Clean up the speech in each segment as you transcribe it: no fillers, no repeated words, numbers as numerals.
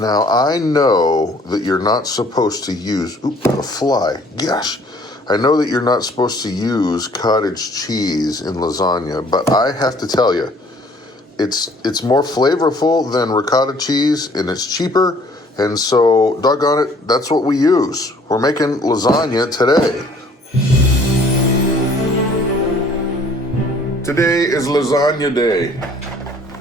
Now, I know that you're not supposed to use, a fly, gosh. I know that you're not supposed to use cottage cheese in lasagna, but I have to tell you, it's more flavorful than ricotta cheese, and it's cheaper, and so, doggone it, that's what we use. We're making lasagna today. Today is lasagna day,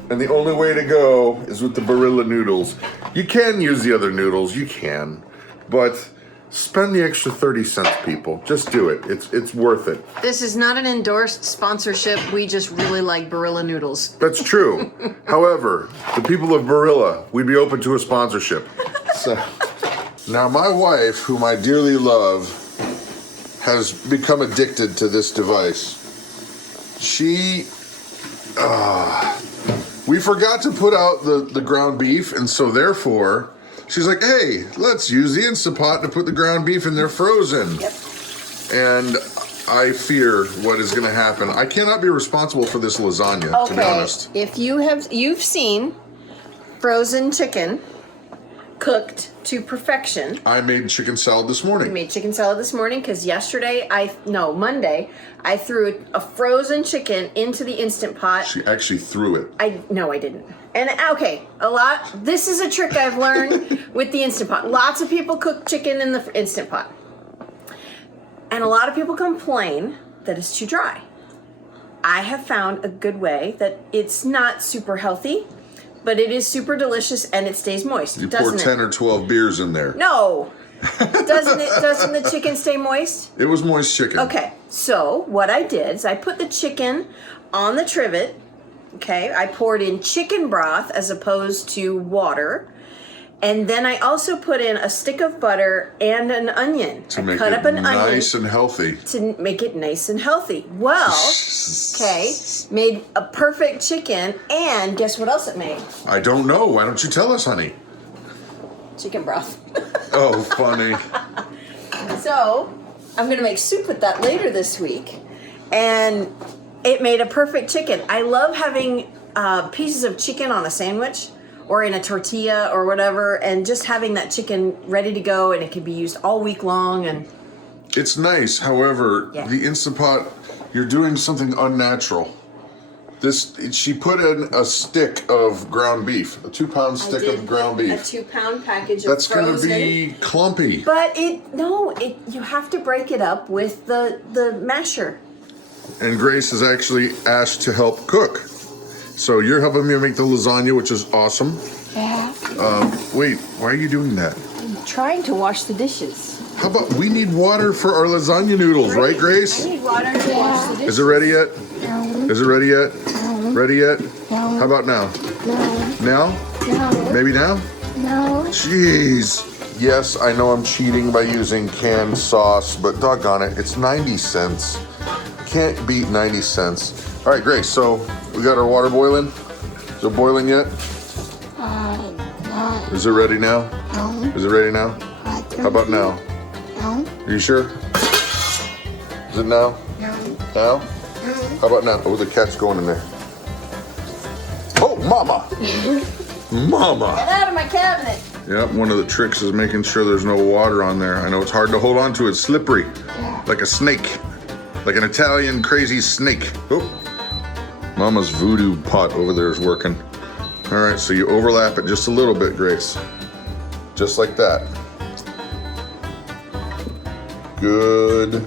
and the only way to go is with the Barilla noodles. You can use the other noodles, you can, but spend the extra 30 cents, people. Just do it. It's worth it. This is not an endorsed sponsorship. We just really like Barilla noodles. That's true. However, the people of Barilla, we'd be open to a sponsorship. So, now, my wife, whom I dearly love, has become addicted to this device. We forgot to put out the ground beef, and so therefore, she's like, hey, let's use the Instant Pot to put the ground beef in there frozen. Yep. And I fear what is going to happen. I cannot be responsible for this lasagna, to be honest. If you've seen frozen chicken cooked to perfection. I made chicken salad this morning. You made chicken salad this morning because Monday, I threw a frozen chicken into the Instant Pot. She actually threw it. No, I didn't. And okay, this is a trick I've learned with the Instant Pot. Lots of people cook chicken in the Instant Pot. And a lot of people complain that it's too dry. I have found a good way that it's not super healthy, but it is super delicious and it stays moist. You pour 10 or 12 beers in there. No. Doesn't the chicken stay moist? It was moist chicken. Okay, so what I did is I put the chicken on the trivet. Okay, I poured in chicken broth as opposed to water. And then I also put in a stick of butter and an onion. To make it nice and healthy. To make it nice and healthy. Well, okay, made a perfect chicken, and guess what else it made? I don't know. Why don't you tell us, honey? Chicken broth. Oh, funny. So, I'm going to make soup with that later this week. And it made a perfect chicken. I love having pieces of chicken on a sandwich or in a tortilla or whatever, and just having that chicken ready to go, and it can be used all week long. And it's nice. However, the Instant Pot, you're doing something unnatural. She put in a stick of ground beef, a 2-pound stick of ground beef. A 2-pound package of That's frozen. That's going to be clumpy. But you have to break it up with the masher. And Grace is actually asked to help cook. So you're helping me make the lasagna, which is awesome. Yeah. Wait, why are you doing that? I'm trying to wash the dishes. How about we need water for our lasagna noodles, right, Grace? I need water to wash the dishes. Is it ready yet? No. Is it ready yet? No. Ready yet? No. How about now? No. Now? No. Maybe now? No. Jeez. Yes, I know I'm cheating by using canned sauce, but doggone it, it's 90 cents. Can't beat 90 cents. All right, Grace, so we got our water boiling. Is it boiling yet? No. Is it ready now? No. Is it ready now? How about now? No. Are you sure? Is it now? No. Now? How about now? Oh, the cat's going in there. Oh, mama! Mama! Get out of my cabinet. Yep, one of the tricks is making sure there's no water on there. I know it's hard to hold on to. It's slippery, like a snake. Like an Italian crazy snake. Oh, Mama's voodoo pot over there is working. All right, so you overlap it just a little bit, Grace. Just like that. Good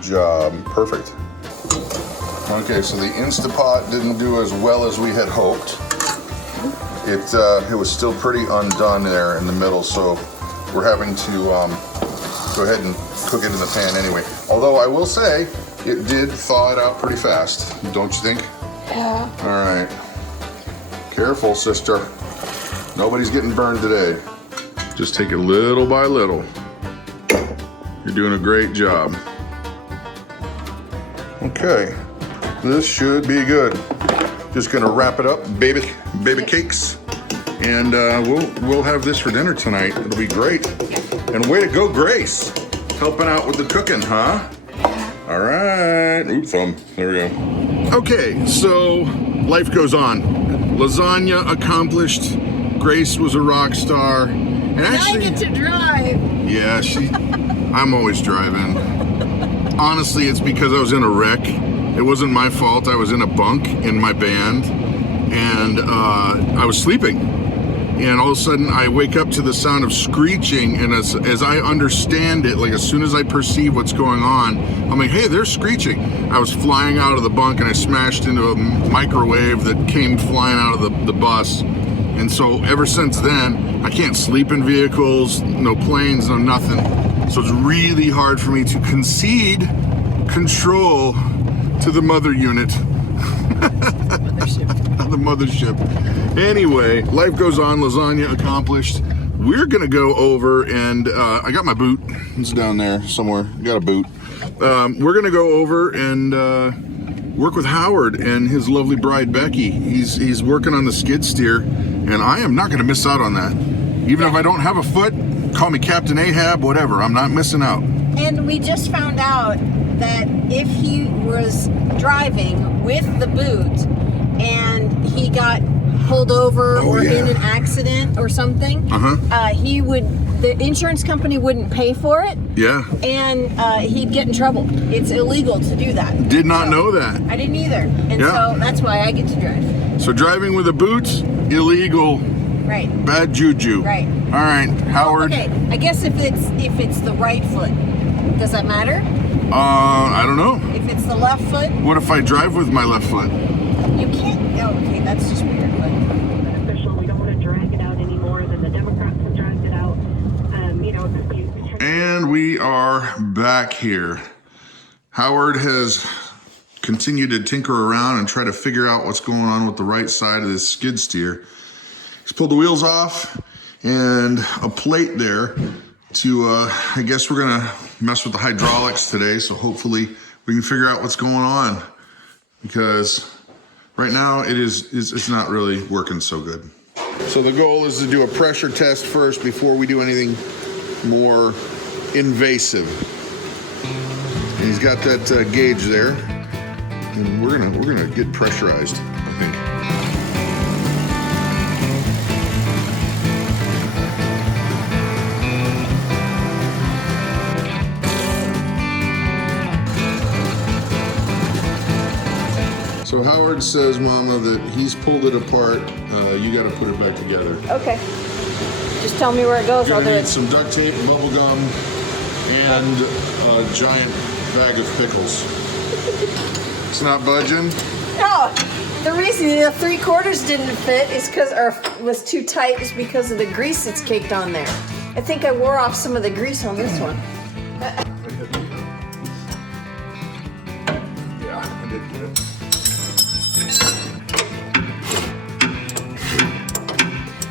job. Perfect. Okay, so the Instant Pot didn't do as well as we had hoped. It was still pretty undone there in the middle, so we're having to go ahead and cook it in the pan anyway. Although I will say, it did thaw it out pretty fast, don't you think? Yeah. All right. Careful, sister. Nobody's getting burned today. Just take it little by little. You're doing a great job. Okay, this should be good. Just gonna wrap it up, baby cakes, and we'll have this for dinner tonight. It'll be great. And way to go, Grace, helping out with the cooking, huh? All right. Ooh, thumb. There we go. Okay, so life goes on. Lasagna accomplished. Grace was a rock star. And actually, I get to drive. yeah, I'm always driving. Honestly, it's because I was in a wreck. It wasn't my fault. I was in a bunk in my band, and I was sleeping. And all of a sudden, I wake up to the sound of screeching, and as I understand it, like as soon as I perceive what's going on, I'm like, hey, they're screeching. I was flying out of the bunk, and I smashed into a microwave that came flying out of the bus. And so ever since then, I can't sleep in vehicles, no planes, no nothing. So it's really hard for me to concede control to the mother unit. The mothership. Anyway, life goes on, lasagna accomplished. We're gonna go over and I got my boot. It's down there somewhere. I got a boot. We're gonna go over and work with Howard and his lovely bride Becky. He's working on the skid steer, and I am not gonna miss out on that. Even if I don't have a foot, call me Captain Ahab, whatever. I'm not missing out. And we just found out that if he was driving with the boot and he got pulled over in an accident or something, the insurance company wouldn't pay for it. Yeah. And he'd get in trouble. It's illegal to do that. Did not know that. I didn't either. And so that's why I get to drive. So driving with a boot, illegal. Right. Bad juju. Right. All right, Howard. Okay. I guess if it's the right foot, does that matter? I don't know. If it's the left foot? What if I drive with my left foot? You can't. Oh, okay, that's just weird. But Beneficial. We don't want to drag it out any more than the Democrats have dragged it out. And we are back here. Howard has continued to tinker around and try to figure out what's going on with the right side of this skid steer. He's pulled the wheels off and a plate there to, I guess we're gonna mess with the hydraulics today, so hopefully we can figure out what's going on, because right now it's not really working so good. So the goal is to do a pressure test first before we do anything more invasive. And he's got that gauge there, and we're gonna get pressurized, I think. So Howard says, Mama, that he's pulled it apart. You got to put it back together. okay. Just tell me where it goes. You're I'll do gonna need it. some duct tape, bubble gum, and a giant bag of pickles. It's not budging. No, the reason the 3/4 didn't fit is was too tight is because of the grease that's caked on there. I think I wore off some of the grease on this one. Yeah, I did get it.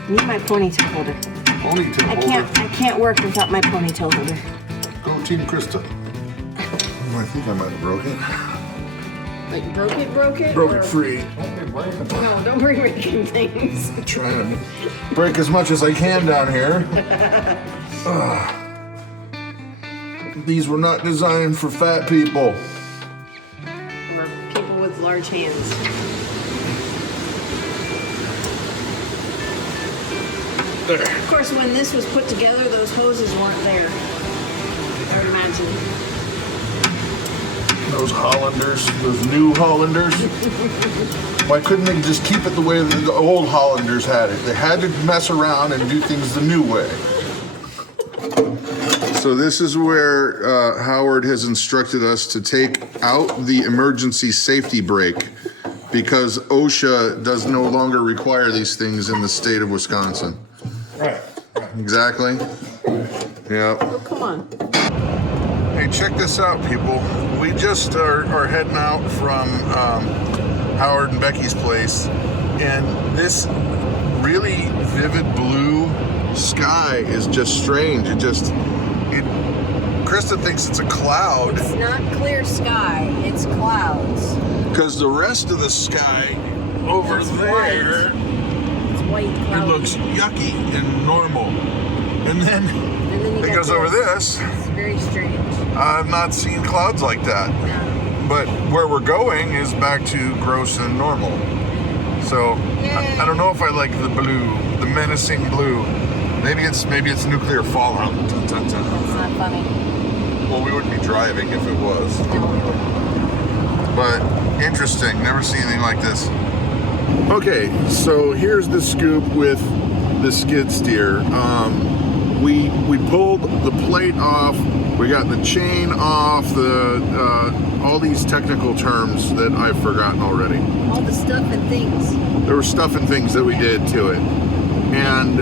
I need my ponytail holder. Ponytail I can't work without my ponytail holder. Go Team Christa. Oh, I think I might have broke it. Like broke it? Broke or- it free. No, don't bring breaking things. I'm trying to break as much as I can down here. These were not designed for fat people. Or people with large hands. There. Of course, when this was put together, those hoses weren't there. I would imagine. Those Hollanders, those new Hollanders. Why couldn't they just keep it the way the old Hollanders had it? They had to mess around and do things the new way. So this is where Howard has instructed us to take out the emergency safety brake, because OSHA does no longer require these things in the state of Wisconsin. Right. Exactly. Yeah. Oh, come on. Hey, check this out, people. We just are heading out from Howard and Becky's place, and this really vivid blue sky is just strange. Krista thinks it's a cloud, It's not clear sky, it's clouds. because the rest of the sky over It's there, It's white it clouds. looks yucky and normal. And then And then you it got goes over this. It's very strange. I've not seen clouds like that. No. But where we're going is back to gross and normal. So I don't know if I like the blue. The menacing blue. Maybe it's nuclear fallout. Dun, dun, dun. It's not funny. Well, we wouldn't be driving if it was. No, we wouldn't. But interesting. Never seen anything like this. Okay, so here's the scoop with the skid steer. We pulled the plate off. We got the chain off. All these technical terms that I've forgotten already. All the stuff and things. There were stuff and things that we did to it. And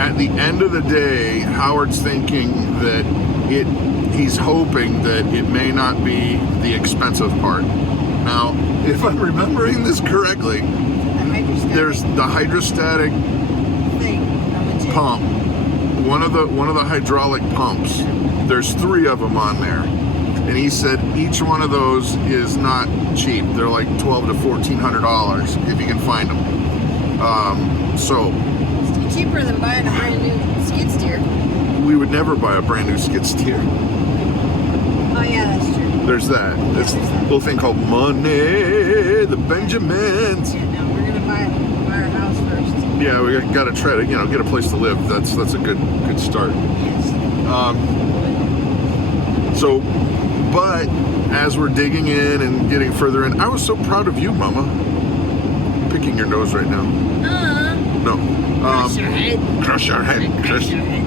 at the end of the day, Howard's thinking that he's hoping that it may not be the expensive part. Now, if I'm remembering this correctly, there's the hydrostatic pump, one of the hydraulic pumps. There's 3 of them on there. And he said each one of those is not cheap. They're like $1,200 to $1,400 if you can find them. So Still cheaper than buying a brand new skid steer. we would never buy a brand new skid steer. Oh yeah, that's true. There's that. This little thing called money, the Benjamins. Yeah, no, we're gonna buy our house first. Yeah, we got to try to get a place to live. That's a good start. Yes. But as we're digging in and getting further in, I was so proud of you, Mama. I'm picking your nose right now. No. Crush your head. Crush your head. Crush your head.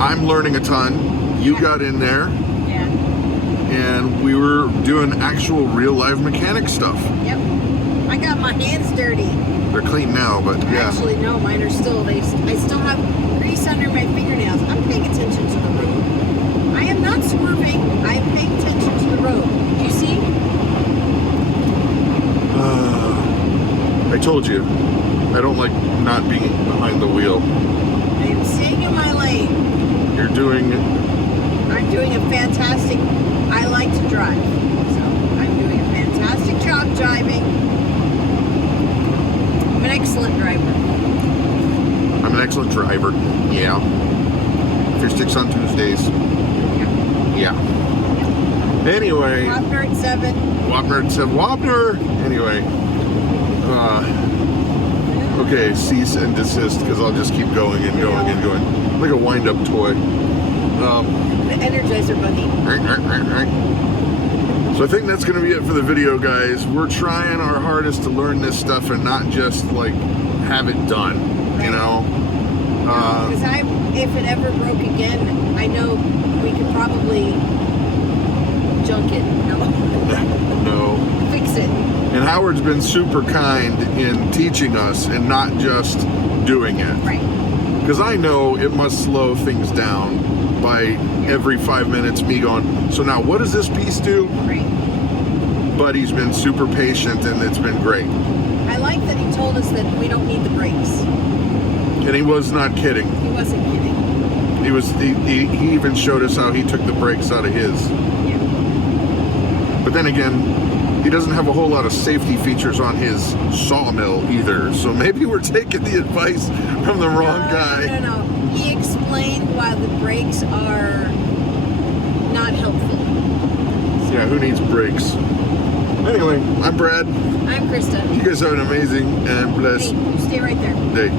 I'm learning a ton. You got in there, Yeah. and we were doing actual real live mechanic stuff. Yep. I got my hands dirty. They're clean now, but yeah. Actually, no, mine are still. I still have grease under my fingernails. I'm paying attention to the road. I am not swerving. I am paying attention to the road. Do you see? I told you, I don't like not being behind the wheel. I am staying in my lane. You're doing I'm doing a fantastic. I like to drive, so I'm doing a fantastic job driving. I'm an excellent driver. I'm an excellent driver. Yeah. Fish sticks on Tuesdays. Yeah. Anyway. Wapner at 7. Wapner at 7. Wapner! Anyway. Okay, cease and desist, because I'll just keep going and going and going. Like a wind-up toy. The Energizer Bunny. So I think that's going to be it for the video, guys. We're trying our hardest to learn this stuff and not just, like, have it done, you know? Because if it ever broke again, I know we could probably junk it. No. Fix it. And Howard's been super kind in teaching us and not just doing it. Right. Because I know it must slow things down by every 5 minutes me going, so now what does this piece do? Right. But he's been super patient and it's been great. I like that he told us that we don't need the brakes. And he was not kidding. He wasn't kidding. He even showed us how he took the brakes out of his. Yeah. But then again, he doesn't have a whole lot of safety features on his sawmill either. So maybe we're taking the advice from the wrong guy. No. He explained why the brakes are not helpful. Yeah, who needs brakes? Anyway, I'm Brad. I'm Krista. You guys have an amazing and blessed Hey, you stay right there. day.